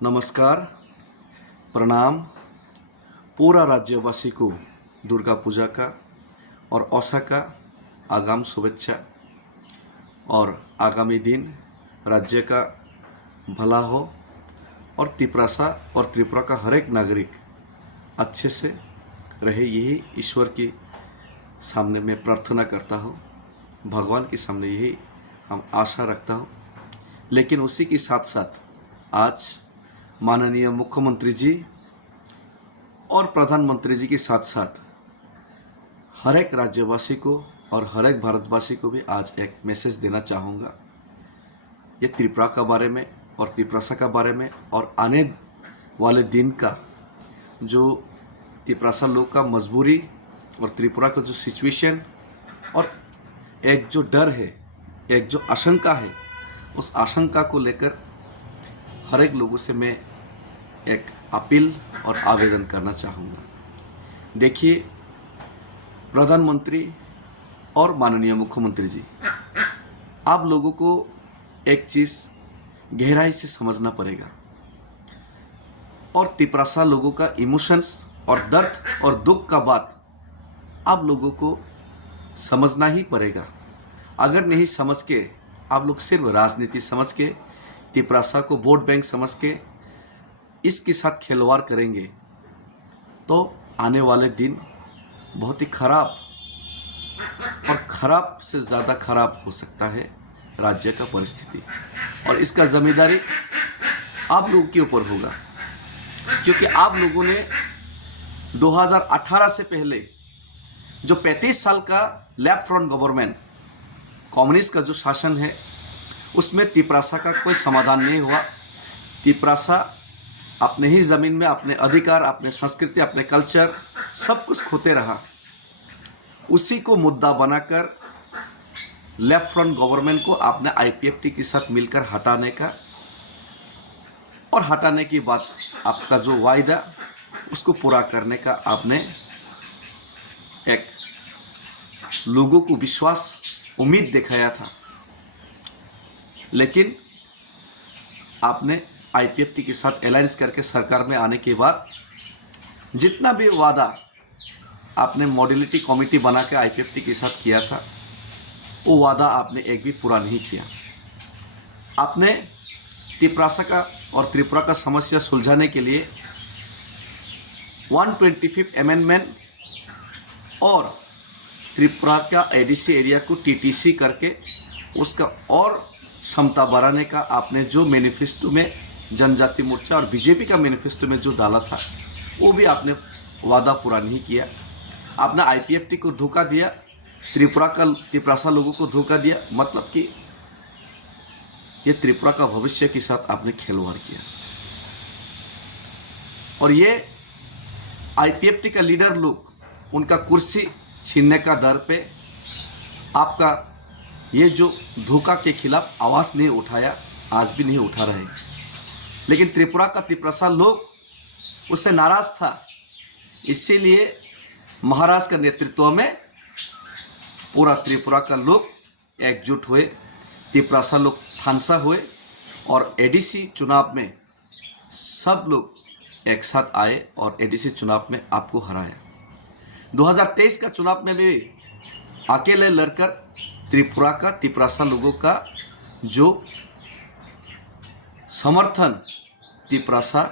नमस्कार, प्रणाम। पूरा राज्यवासी को दुर्गा पूजा का और ओसाका आगाम शुभेच्छा और आगामी दिन राज्य का भला हो और त्रिपुरा और त्रिपुरा का हर एक नागरिक अच्छे से रहे, यही ईश्वर के सामने मैं प्रार्थना करता हूँ, भगवान के सामने यही हम आशा रखता हूँ। लेकिन उसी के साथ साथ आज माननीय मुख्यमंत्री जी और प्रधानमंत्री जी के साथ साथ हर एक राज्यवासी को और हर एक भारतवासी को भी आज एक मैसेज देना चाहूँगा। ये त्रिपुरा का बारे में और त्रिपुरा का बारे में और आने वाले दिन का जो त्रिपुरा लोग का मजबूरी और त्रिपुरा का जो सिचुएशन और एक जो डर है, एक जो आशंका है, उस आशंका को लेकर हर एक लोगों से मैं एक अपील और आवेदन करना चाहूँगा। देखिए, प्रधानमंत्री और माननीय मुख्यमंत्री जी, आप लोगों को एक चीज़ गहराई से समझना पड़ेगा और त्रिपुरा लोगों का इमोशंस और दर्द और दुख का बात आप लोगों को समझना ही पड़ेगा। अगर नहीं समझ के आप लोग सिर्फ राजनीति समझ के त्रिपुरा को वोट बैंक समझ के इसके साथ खिलवाड़ करेंगे तो आने वाले दिन बहुत ही खराब और खराब से ज़्यादा खराब हो सकता है राज्य का परिस्थिति, और इसका जिम्मेदारी आप लोगों के ऊपर होगा, क्योंकि आप लोगों ने 2018 से पहले जो 35 साल का लेफ्ट फ्रंट गवर्नमेंट कम्युनिस्ट का जो शासन है उसमें त्रिपुरा का कोई समाधान नहीं हुआ। त्रिपुरा अपने ही ज़मीन में अपने अधिकार, अपने संस्कृति, अपने कल्चर सब कुछ खोते रहा। उसी को मुद्दा बनाकर लेफ्ट फ्रंट गवर्नमेंट को आपने आईपीएफटी के साथ मिलकर हटाने का और हटाने के बाद आपका जो वायदा उसको पूरा करने का आपने एक लोगों को विश्वास, उम्मीद दिखाया था। लेकिन आपने आईपीएफटी के साथ अलायंस करके सरकार में आने के बाद जितना भी वादा आपने मॉडलिटी कमेटी बना के आईपीएफटी के साथ किया था, वो वादा आपने एक भी पूरा नहीं किया। आपने त्रिपुरा का और त्रिपुरा का समस्या सुलझाने के लिए 125 अमेंडमेंट और त्रिपुरा का एडीसी एरिया को टीटीसी करके उसका और क्षमता बढ़ाने का आपने जो मैनिफेस्टो में जनजाति मोर्चा और बीजेपी का मैनिफेस्टो में जो डाला था वो भी आपने वादा पूरा नहीं किया। आपने आईपीएफटी को धोखा दिया, त्रिपुरा लोगों को धोखा दिया, मतलब कि ये त्रिपुरा का भविष्य के साथ आपने खिलवाड़ किया। और ये आईपीएफटी का लीडर लोग उनका कुर्सी छीनने का डर पे आपका ये जो धोखा के खिलाफ आवाज़ नहीं उठाया, आज भी नहीं उठा रहे। लेकिन त्रिपुरा लोग उससे नाराज था, इसीलिए महाराज का नेतृत्व में पूरा त्रिपुरा का लोग एकजुट हुए, त्रिपुरा लोग फांसा हुए और एडीसी चुनाव में सब लोग एक साथ आए और एडीसी चुनाव में आपको हराया। 2023 का चुनाव में भी अकेले लड़कर त्रिपुरा लोगों का जो समर्थन त्रिपुरा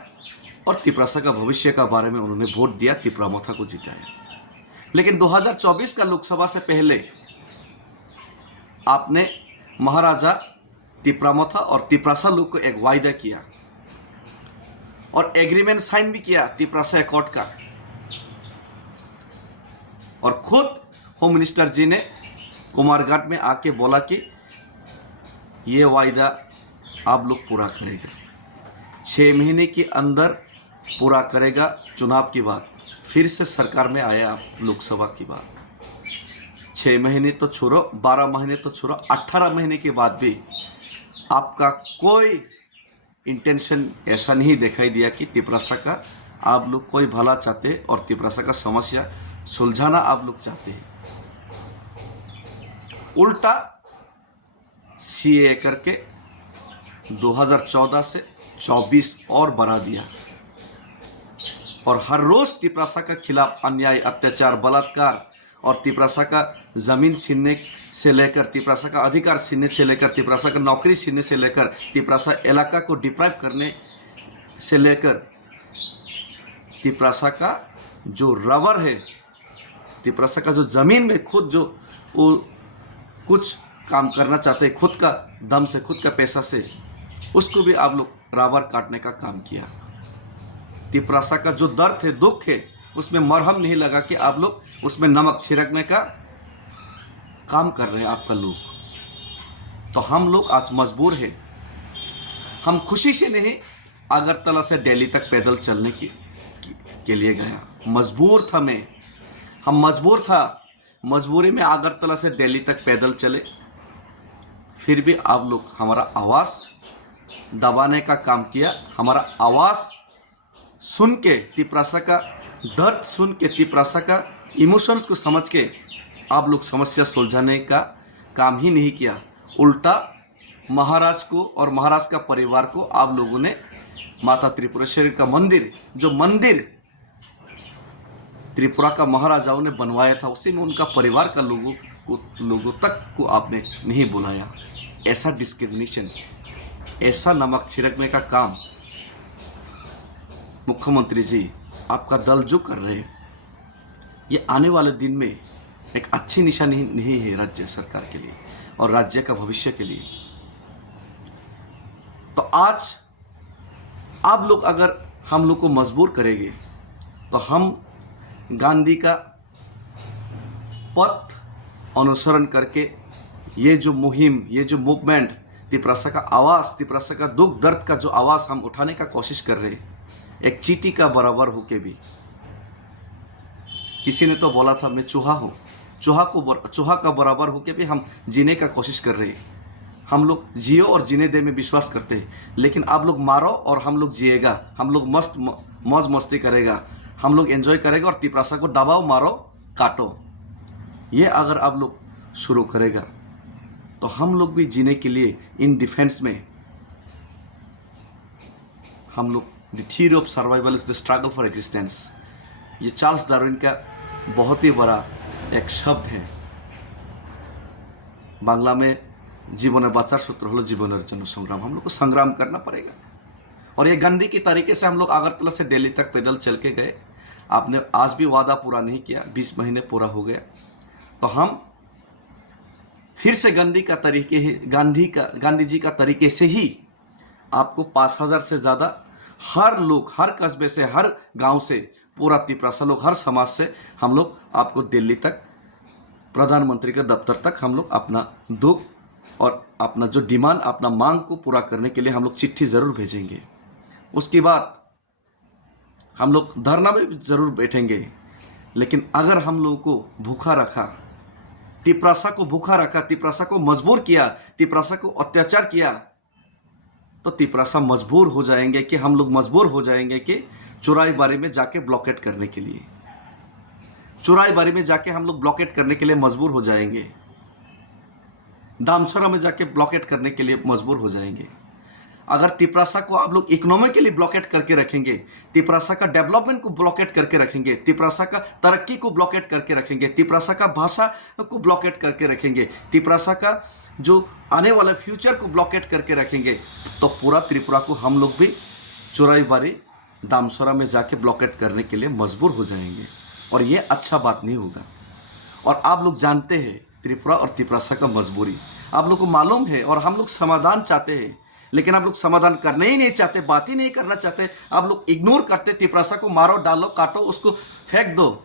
और त्रिपुरा का भविष्य का बारे में उन्होंने वोट दिया, त्रिपुरा को जिताया। लेकिन 2024 का लोकसभा से पहले आपने महाराजा त्रिपुरा और त्रिपुरा लोग को एक वायदा किया और एग्रीमेंट साइन भी किया त्रिपुरा अकॉर्ड का, और खुद होम मिनिस्टर जी ने कुमारघाट में आके बोला कि ये वायदा आप लोग पूरा करेगा, 6 महीने के अंदर पूरा करेगा। चुनाव के बाद फिर से सरकार में आया आप लोकसभा की बात, 6 महीने तो छोड़ो, 12 महीने तो छोड़ो, 18 महीने के बाद भी आपका कोई इंटेंशन ऐसा नहीं दिखाई दिया कि त्रिपुरा का आप लोग कोई भला चाहते और त्रिपुरा का समस्या सुलझाना आप लोग चाहते हैं। उल्टा सीए करके 2014 से 24 और बढ़ा दिया। और हर रोज तिपरासा का खिलाफ अन्याय, अत्याचार, बलात्कार और तिपरासा का जमीन छीनने से लेकर, तिपरासा का अधिकार छीनने से लेकर, तिपरासा का नौकरी छीनने से लेकर, तिपरासा इलाका को डिप्राइव करने से लेकर, तिपरासा का जो रबर है, तिपरासा का जो जमीन में खुद जो वो कुछ काम करना चाहते हैं खुद का दम से, खुद का पैसा से, उसको भी आप लोग रबर काटने का काम किया। तिपरासा का जो दर्द है, दुख है, उसमें मरहम नहीं लगा कि आप लोग उसमें नमक छिड़कने का काम कर रहे हैं आपका लोग। तो हम लोग आज मजबूर हैं। हम खुशी से नहीं, अगरतला से दिल्ली तक पैदल चलने के लिए गया। मजबूर था मैं, हम मजबूर था, मजबूरी में अगरतला से दिल्ली तक पैदल चले। फिर भी आप लोग हमारा आवाज़ दबाने का काम किया। हमारा आवाज़ सुन के, तिपरासा का दर्द सुन के, तिपरासा का इमोशंस को समझ के आप लोग समस्या सुलझाने का काम ही नहीं किया। उल्टा महाराज को और महाराज का परिवार को आप लोगों ने माता त्रिपुरेश्वरी का मंदिर, जो मंदिर त्रिपुरा का महाराजाओं ने बनवाया था, उसी में उनका परिवार का लोगों तक को आपने नहीं बुलाया। ऐसा डिस्क्रिमिनेशन, ऐसा नमक छिड़कने का काम मुख्यमंत्री जी आपका दल जो कर रहे हैं, ये आने वाले दिन में एक अच्छी निशानी नहीं है राज्य सरकार के लिए और राज्य का भविष्य के लिए। तो आज आप लोग अगर हम लोग को मजबूर करेंगे तो हम गांधी का पथ अनुसरण करके ये जो मुहिम, ये जो मूवमेंट, तिपरासा का आवाज़, तिपरासा का दुख दर्द का जो आवाज़ हम उठाने का कोशिश कर रहे हैं, एक चींटी का बराबर होके भी। किसी ने तो बोला था मैं चूहा हूँ, चूहा का बराबर होके भी हम जीने का कोशिश कर रहे हैं। हम लोग जियो और जीने दे में विश्वास करते हैं, लेकिन आप लोग मारो और हम लोग जिएगा, हम लोग मस्त मौज मस्ती करेगा, हम लोग एंजॉय करेगा और तिपरासा को दबाओ, मारो, काटो। ये अगर आप लोग शुरू करेगा तो हम लोग भी जीने के लिए इन डिफेंस में हम लोग, the theory of survival is the struggle for existence, ये चार्ल्स डार्विन का बहुत ही बड़ा एक शब्द है। बांग्ला में जीवन बाचार सूत्र हलो जीवन जन संग्राम, हम लोग को संग्राम करना पड़ेगा। और ये गांधी की तरीके से हम लोग अगरतला से दिल्ली तक पैदल चल के गए। आपने आज भी वादा पूरा नहीं किया, 20 महीने पूरा हो गया। तो हम फिर से गांधी जी का तरीके से ही आपको 5000 से ज़्यादा हर लोग, हर कस्बे से, हर गांव से, पूरा तिपरासा लोग, हर समाज से हम लोग आपको दिल्ली तक, प्रधानमंत्री के दफ्तर तक हम लोग अपना दुख और अपना जो डिमांड, अपना मांग को पूरा करने के लिए हम लोग चिट्ठी ज़रूर भेजेंगे। उसके बाद हम लोग धरना में ज़रूर बैठेंगे। लेकिन अगर हम लोगों को भूखा रखा, तिपरासा को भूखा रखा, तिपरासा को मजबूर किया, तिपरासा को अत्याचार किया, तो तिपरासा मजबूर हो जाएंगे कि हम लोग मजबूर हो जाएंगे कि चोराईबारी में जाके ब्लॉकेट करने के लिए, चोराईबारी में जाके हम लोग ब्लॉकेट करने के लिए मजबूर हो जाएंगे, दामसरा में जाके ब्लॉकेट करने के लिए मजबूर हो जाएंगे। अगर तिपरासा को आप लोग इकोनॉमिकली ब्लॉकेट करके रखेंगे, तिपरासा का डेवलपमेंट को ब्लॉकेट करके रखेंगे, तिपरासा का तरक्की को ब्लॉकेट करके रखेंगे, तिपरासा का भाषा को ब्लॉकेट करके रखेंगे, तिपरासा का जो आने वाला फ्यूचर को ब्लॉकेट करके रखेंगे, तो पूरा त्रिपुरा को हम लोग भी चोराईबारी, दामसरा में जाके ब्लॉकेट करने के लिए मजबूर हो जाएंगे। और ये अच्छा बात नहीं होगा। और आप लोग जानते हैं त्रिपुरा और तिपरासा का मजबूरी, आप लोग को मालूम है। और हम लोग समाधान चाहते हैं, लेकिन आप लोग समाधान करने ही नहीं चाहते, बात ही नहीं करना चाहते। आप लोग इग्नोर करते, तिपरासा को मारो, डालो, काटो, उसको फेंक दो,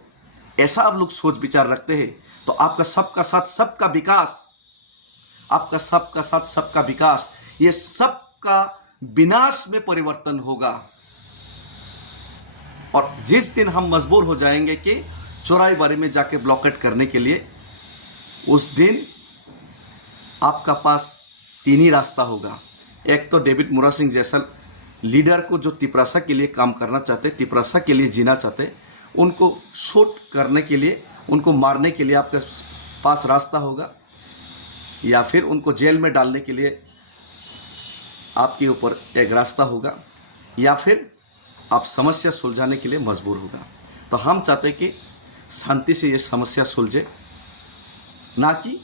ऐसा आप लोग सोच विचार रखते हैं। तो आपका सबका साथ सबका विकास, आपका सबका साथ सबका विकास, ये सबका विनाश में परिवर्तन होगा। और जिस दिन हम मजबूर हो जाएंगे कि चोराईबारी में जाके ब्लॉकेट करने के लिए, उस दिन आपका पास 3 ही रास्ता होगा। एक तो डेविड मुरा सिंह जैसा लीडर को जो तिपरासा के लिए काम करना चाहते, तिपरासा के लिए जीना चाहते, उनको शूट करने के लिए, उनको मारने के लिए आपके पास रास्ता होगा, या फिर उनको जेल में डालने के लिए आपके ऊपर एक रास्ता होगा या फिर आप समस्या सुलझाने के लिए मजबूर होगा। तो हम चाहते हैं कि शांति से ये समस्या सुलझे, ना कि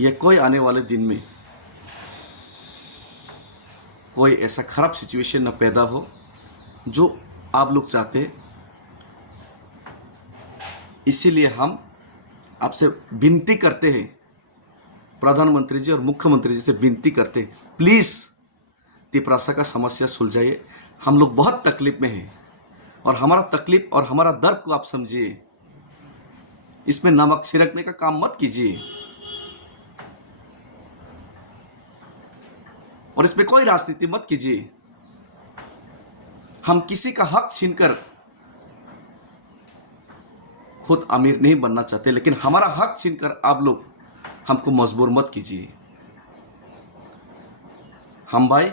ये कोई आने वाले दिन में कोई ऐसा खराब सिचुएशन न पैदा हो जो आप लोग चाहते हैं। इसीलिए हम आपसे विनती करते हैं, प्रधानमंत्री जी और मुख्यमंत्री जी से विनती करते हैं, प्लीज़ तिपरासा का समस्या सुलझाइए। हम लोग बहुत तकलीफ में हैं और हमारा तकलीफ और हमारा दर्द को आप समझिए। इसमें नमक छिड़कने का काम मत कीजिए और इसमें कोई राजनीति मत कीजिए। हम किसी का हक छीनकर खुद अमीर नहीं बनना चाहते, लेकिन हमारा हक छीनकर आप लोग हमको मजबूर मत कीजिए। हम भाई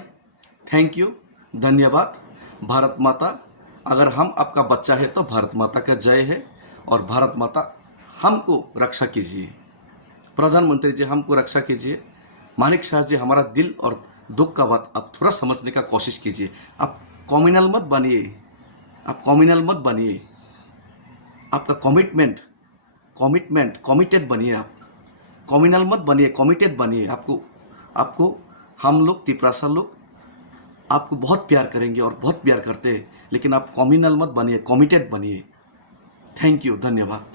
थैंक यू, धन्यवाद। भारत माता, अगर हम आपका बच्चा है तो भारत माता का जय है और भारत माता हमको रक्षा कीजिए। प्रधानमंत्री जी हमको रक्षा कीजिए। मानिक शाह जी, हमारा दिल और दुख का बात आप थोड़ा समझने का कोशिश कीजिए। आप कम्युनल मत बनिए, आप कम्युनल मत बनिए। आपका कमिटेड बनिए। आप कम्युनल मत बनिए, कमिटेड बनिए। आपको हम लोग तिपरासा लोग आपको बहुत प्यार करेंगे और बहुत प्यार करते हैं, लेकिन आप कम्युनल मत बनिए, कमिटेड बनिए। थैंक यू, धन्यवाद।